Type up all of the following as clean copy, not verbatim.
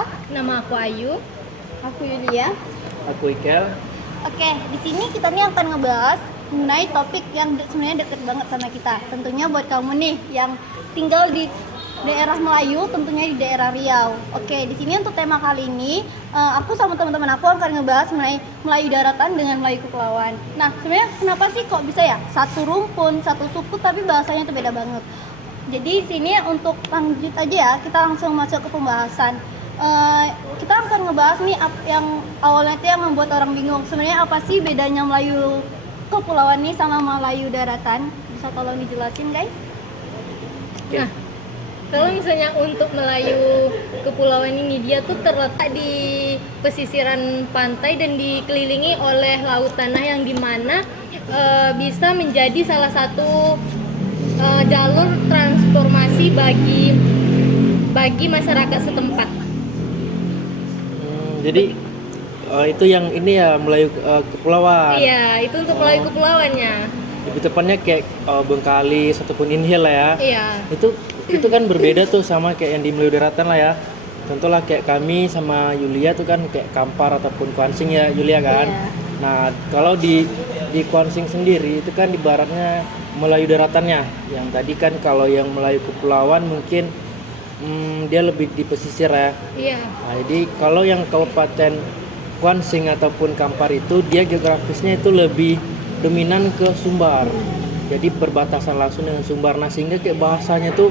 Tika. Nama aku Ayu. Aku Yulia. Aku Ikel. Oke, di sini kita nih akan ngebahas mengenai topik yang sebenarnya deket banget sama kita. Tentunya buat kamu nih yang tinggal di daerah Melayu, tentunya di daerah Riau. Oke, di sini untuk tema kali ini, aku sama teman-teman aku akan ngebahas mengenai Melayu daratan dengan Melayu kepulauan. Nah, sebenarnya kenapa sih kok bisa ya satu rumpun, satu suku tapi bahasanya itu beda banget? Jadi di sini untuk lanjut aja ya, kita langsung masuk ke pembahasan. Kita akan ngebahas nih yang awalnya itu yang membuat orang bingung. Sebenarnya apa sih bedanya Melayu kepulauan nih sama Melayu daratan? Bisa tolong dijelasin, guys? Nah, kalau misalnya untuk Melayu kepulauan ini, dia tuh terletak di pesisiran pantai dan dikelilingi oleh laut tanah yang dimana bisa menjadi salah satu jalur transformasi bagi masyarakat setempat. Jadi itu yang ini ya Melayu kepulauan. Iya, itu untuk Melayu kepulauannya. Lebih tepatnya kayak Bengkalis ataupun Inhil lah ya. Iya. Itu kan berbeda tuh sama kayak yang di Melayu daratan lah ya. Contoh lah kayak kami sama Yulia tuh kan kayak Kampar ataupun Kuansing ya Yulia kan. Iya. Nah kalau di Kuansing sendiri itu kan ibaratnya Melayu daratannya. Yang tadi kan kalau yang Melayu kepulauan mungkin dia lebih di pesisir ya. Iya. Nah, jadi kalau yang Kabupaten Kuansing ataupun Kampar itu dia geografisnya itu lebih dominan ke Sumbar. Jadi berbatasan langsung dengan Sumbar. Nah, sehingga kayak bahasanya tuh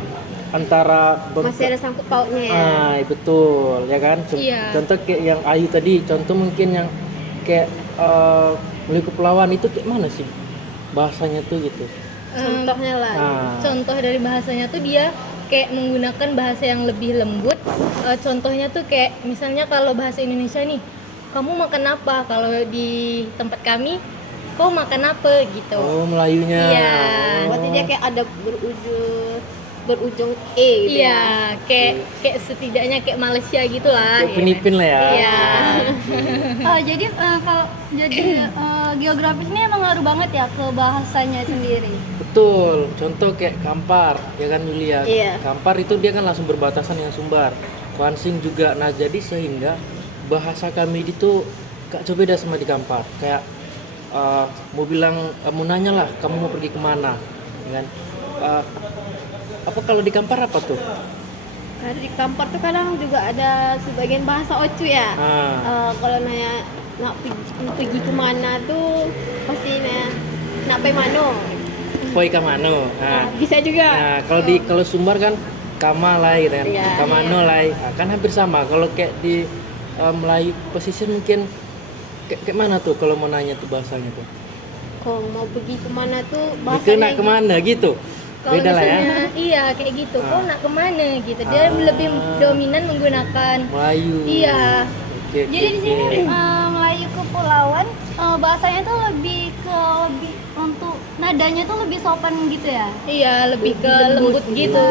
antara Masih ada sangkut pautnya ya. Betul, ya kan? Iya. Contoh kayak yang Ayu tadi, contoh mungkin yang kayak Melayu kepulauan itu kayak mana sih bahasanya tuh gitu. Contohnya lah. Contoh dari bahasanya tuh dia kayak menggunakan bahasa yang lebih lembut. Contohnya tuh kayak misalnya kalau bahasa Indonesia nih, kamu makan apa? Kalau di tempat kami, kau makan apa gitu. Oh, Melayunya. Iya. Berarti dia kayak ada berujung e gitu Iya, ya. kayak setidaknya kayak Malaysia gitulah. Kayak Pinipin lah ya. Iya. Jadi kalau geografis ini emang ngaruh banget ya ke bahasanya sendiri. Betul, contoh kayak Kampar, ya kan Yulia. Iya. Kampar itu dia kan langsung berbatasan dengan Sumbar. Kuansing juga. Nah, jadi sehingga bahasa kami itu gak jauh beda sama di Kampar. Kayak mau bilang, mau nanya lah, kamu mau pergi kemana, ya kan? Apa kalau di Kampar apa tuh? Karena di Kampar tuh kadang juga ada sebagian bahasa Ocu ya. Kalau nanya nak pergi kemana tuh pasti nak pergi mano. Poi kamano. Nah, Bisa juga. nah kalau Sumbar kan kamalai kan, Iya, kamano lai. Nah, kan hampir sama. Kalau kayak di Melayu pesisir mungkin kayak mana tuh kalau mau nanya tuh bahasanya tuh? Kalau mau pergi kemana tuh Itu bahasanya nak kemana gitu? Kalau Beda lah ya. misalnya, iya kayak gitu. Kau nak kemana gitu. Dia lebih dominan menggunakan Melayu. Iya. Oke, Jadi di sini oke. Melayu kepulauan bahasanya tuh lebih untuk nadanya tuh lebih sopan gitu ya. Iya, lebih ke lembut gitu.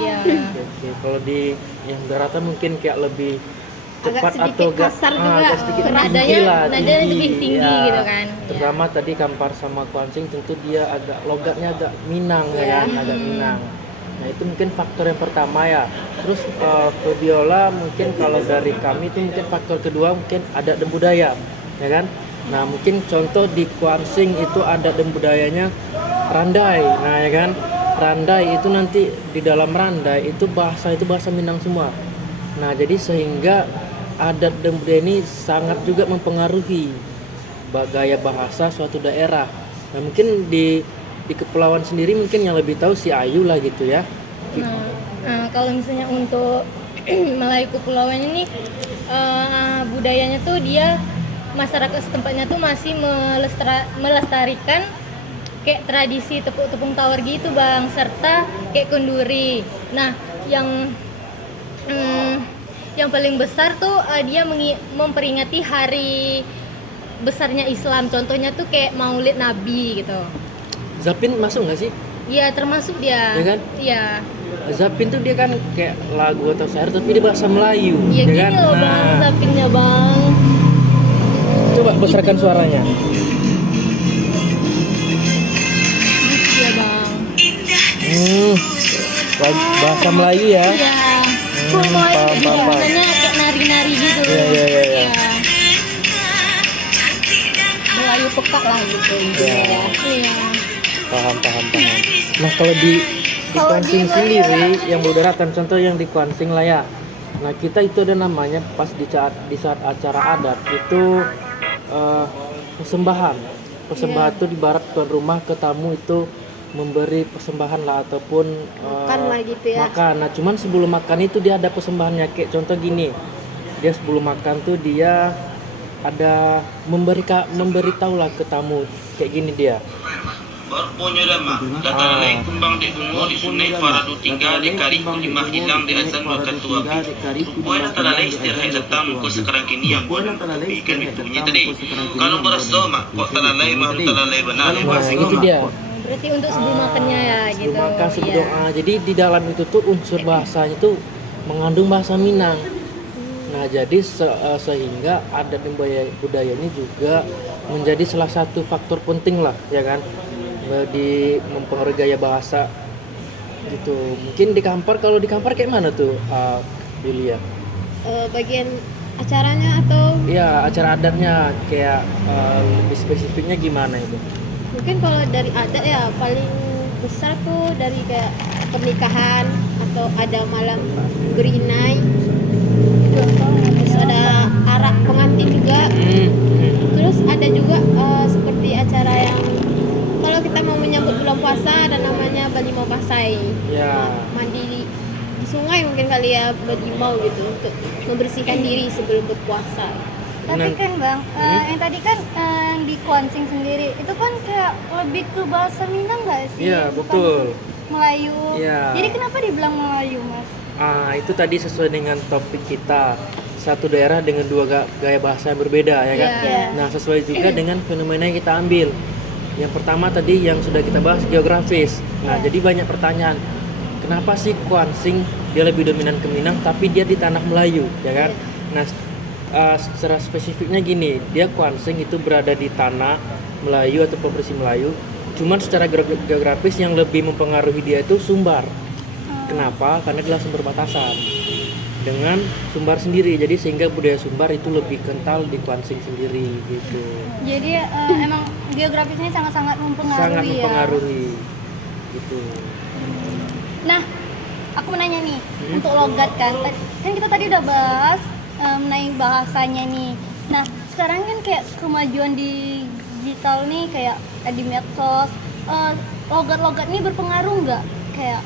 Iya. Oke. Kalau di yang daratan mungkin kayak lebih cepat sedikit atau kasar juga. agak sedikit Nadanya- tinggi lah, nadanya lebih tinggi ya. gitu kan. Terutama tadi Kampar sama Kuansing tentu dia agak logatnya agak Minang ya kan, agak Minang. Nah itu mungkin faktor yang pertama ya. Terus Fabiola mungkin kalau dari kami itu mungkin faktor kedua mungkin adat dan budaya, ya kan. Nah mungkin contoh di Kuansing itu adat dan budayanya Randai, nah ya kan. Randai itu nanti di dalam Randai itu bahasa Minang semua. Nah jadi sehingga adat dan budaya ini sangat juga mempengaruhi gaya bahasa suatu daerah. Nah mungkin di kepulauan sendiri mungkin yang lebih tahu si Ayu lah gitu ya. Nah, kalau misalnya untuk Melayu kepulauan ini budayanya tuh dia masyarakat setempatnya tuh masih melestarikan kayak tradisi tepung tawar gitu bang, serta kayak kenduri. Nah yang paling besar tuh dia memperingati hari besarnya Islam. Contohnya tuh kayak Maulid Nabi gitu. Zapin masuk nggak sih? Iya termasuk dia. Ya kan? Iya. Zapin tuh dia kan kayak lagu atau syair tapi dia bahasa Melayu. Iya ya gini kan? loh bang, zapinnya bang. Coba besarkan suaranya. Gitu ya bang. Bahasa Melayu ya. Iya. Paham. Sebenarnya kayak menari gitu. Iya. Iya. Melayu peka lah gitu. Iya. Iya. Paham. Nah kalau di Kalau Kuansing di sendiri yang berdaratan, contoh yang di Kuansing lah ya. Nah kita itu ada namanya pas di saat acara adat itu persembahan itu di barat tuan rumah ke tamu itu memberi persembahan lah ataupun Makan lah gitu ya. makan. Nah cuman sebelum makan itu dia ada persembahannya, kayak contoh gini, dia sebelum makan tuh dia ada memberitahu lah ke tamu kayak gini dia. Berpunya lama, datang naik kumbang di bungo di sunai faradu tiga di kariku lima hilang di azan waktu api. Buat datang naik istirahat datang ko sekarang kini yang buat ikan itu punya tadi. Kalau berasa mak kok tanalai mah tanalai benar. Nah itu dia. Berarti untuk sebelum makannya ya gitu. Sebelum makan, sebelum Iya. doa. Jadi di dalam itu tuh unsur bahasanya itu mengandung bahasa Minang. Nah jadi sehingga adat dan budaya ini juga menjadi salah satu faktor penting lah ya kan, di mempengaruhi gaya bahasa gitu. Mungkin di Kampar, kalau di Kampar kayak mana tuh Julia? Bagian acaranya atau Iya acara adatnya kayak lebih spesifiknya gimana itu? mungkin kalau dari adat ya paling besar tuh dari kayak pernikahan atau ada malam berinai, terus ada arak pengantin juga, terus ada juga seperti acara yang kalau kita mau menyambut bulan puasa ada namanya Balimau Pasai. Ya. Mandi di sungai mungkin kali ya Balimau gitu untuk membersihkan diri sebelum berpuasa. Tapi kan Bang, yang tadi kan yang di Kuansing sendiri itu kan kayak lebih ke bahasa Minang nggak sih? Iya Bukan betul. Melayu. Iya. Jadi kenapa dibilang Melayu Mas? Itu tadi sesuai dengan topik kita, satu daerah dengan dua gaya bahasa yang berbeda ya kan. Iya. Nah sesuai juga dengan fenomena yang kita ambil. Yang pertama tadi yang sudah kita bahas geografis. Nah jadi banyak pertanyaan, kenapa sih Kuansing dia lebih dominan ke Minang tapi dia di tanah Melayu ya kan. Nah secara spesifiknya gini, dia Kuansing itu berada di tanah Melayu atau provinsi Melayu. Cuman secara geografis yang lebih mempengaruhi dia itu Sumbar. Kenapa? Karena dia langsung berbatasan dengan Sumbar sendiri. Jadi sehingga budaya Sumbar itu lebih kental di Kuansing sendiri gitu. Jadi emang geografisnya sangat-sangat mempengaruhi Sangat ya. mempengaruhi gitu. Nah, aku mau nanya nih untuk logat kan. Kan kita tadi udah bahas mengenai bahasanya nih. Nah, sekarang kan kayak kemajuan di digital nih kayak di medsos, logat-logat ini berpengaruh nggak? Kayak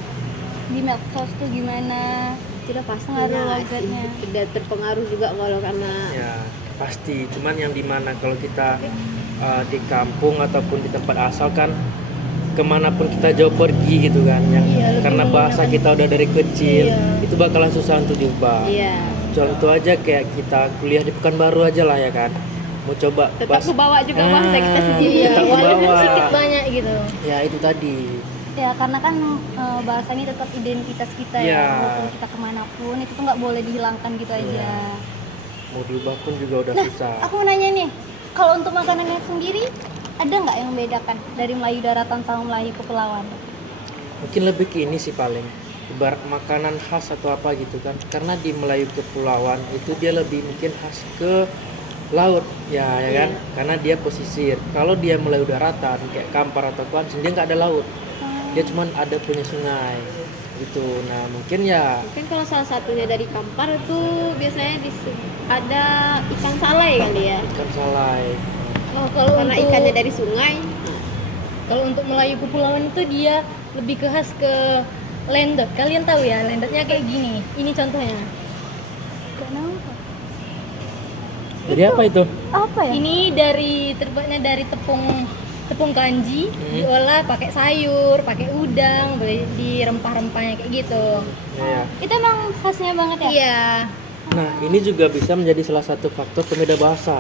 di medsos tuh gimana? Tidak pasti Pengaruh logatnya. tidak terpengaruh juga kalau karena Ya pasti. Cuman yang dimana kalau kita di kampung ataupun di tempat asal kan kemanapun kita jauh pergi gitu kan, yang Iya, lebih karena bahasa menggunakan- kita udah dari kecil Iya. itu bakalan susah untuk diubah. iya Contoh aja kayak kita kuliah di Pekanbaru aja lah ya kan, mau coba tetap kebawa juga bahasa kita sendiri Iya, ya. tetap walaupun kebawa. sedikit banyak gitu. Ya itu tadi. Ya karena kan bahasa ini tetap identitas kita Iya. ya. Walaupun kita kemanapun itu tuh nggak boleh dihilangkan gitu aja. Iya. Mau diubah pun juga udah Nah, susah. aku mau nanya nih, kalau untuk makanannya sendiri ada nggak yang membedakan dari Melayu daratan sama Melayu kepulauan? Mungkin lebih ke ini sih paling, ibarat makanan khas atau apa gitu kan, karena di Melayu kepulauan itu dia lebih mungkin khas ke laut ya kan, karena dia pesisir. Kalau dia Melayu daratan kayak Kampar atau Kuansing dia nggak ada laut, dia cuman ada punya sungai gitu. Nah mungkin ya Mungkin kalau salah satunya dari Kampar itu biasanya ada ikan salai kali ya. ikan salai. Oh, kalau Karena untuk ikannya dari sungai. kalau untuk Melayu kepulauan itu dia lebih ke khas ke lendot. Kalian tahu ya, lendotnya kayak gini. Ini contohnya. Kenapa? Jadi apa itu? Apa ya? Ini terbuatnya dari tepung kanji, diolah pakai sayur, pakai udang, boleh di rempah-rempahnya kayak gitu. Ya. Itu emang khasnya banget ya? Iya. Nah, ini juga bisa menjadi salah satu faktor pembeda bahasa.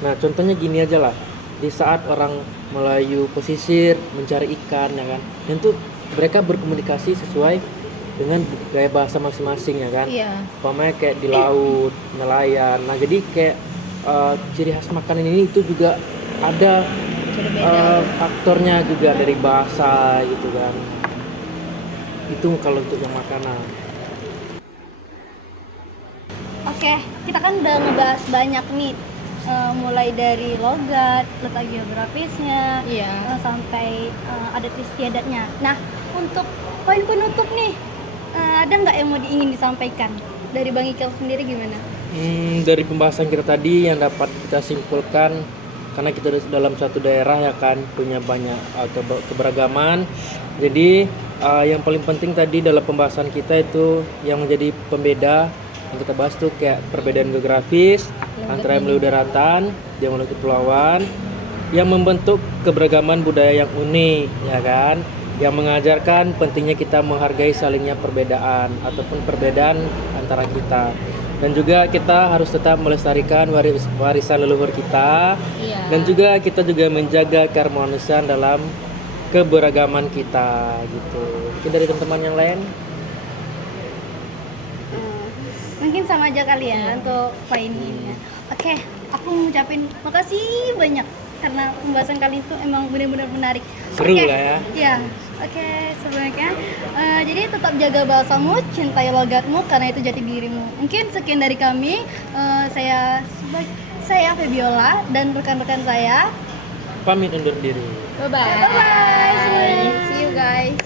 Nah, contohnya gini aja lah. Di saat orang Melayu pesisir mencari ikan ya kan, tentu mereka berkomunikasi sesuai dengan gaya bahasa masing-masing ya kan. Iya. Umpamanya kayak di laut, nelayan. Nah, jadi kayak ciri khas makanan ini itu juga ada faktornya juga dari bahasa gitu kan. Itu kalau untuk yang makanan. Aku Oke, kita kan udah ngebahas banyak nih, mulai dari logat, letak geografisnya, sampai adat istiadatnya. Nah, untuk poin penutup nih, ada nggak yang mau ingin disampaikan dari Bang Ikel sendiri gimana? Dari pembahasan kita tadi yang dapat kita simpulkan, karena kita dalam satu daerah ya kan punya banyak keberagaman. Jadi yang paling penting tadi dalam pembahasan kita itu yang menjadi pembeda yang kita bahas tuh kayak perbedaan geografis antara yang melalui daratan, yang melalui kepulauan, yang membentuk keberagaman budaya yang unik, ya kan? Yang mengajarkan pentingnya kita menghargai salingnya perbedaan ataupun perbedaan antara kita. Dan juga kita harus tetap melestarikan warisan leluhur kita. Dan juga kita juga menjaga keharmonisan dalam keberagaman kita gitu. Mungkin dari teman-teman yang lain? Mungkin sama aja kali ya untuk poin ini. Oke, aku mau ngucapin makasih banyak karena pembahasan kali itu emang benar-benar menarik. Seru Oke, lah ya. Ya, oke sebelumnya. Jadi tetap jaga bahasamu, cintai logatmu karena itu jati dirimu. Mungkin sekian dari kami. Saya Febiola dan rekan-rekan saya. Pamit undur diri. Bye bye. Bye bye. See you guys.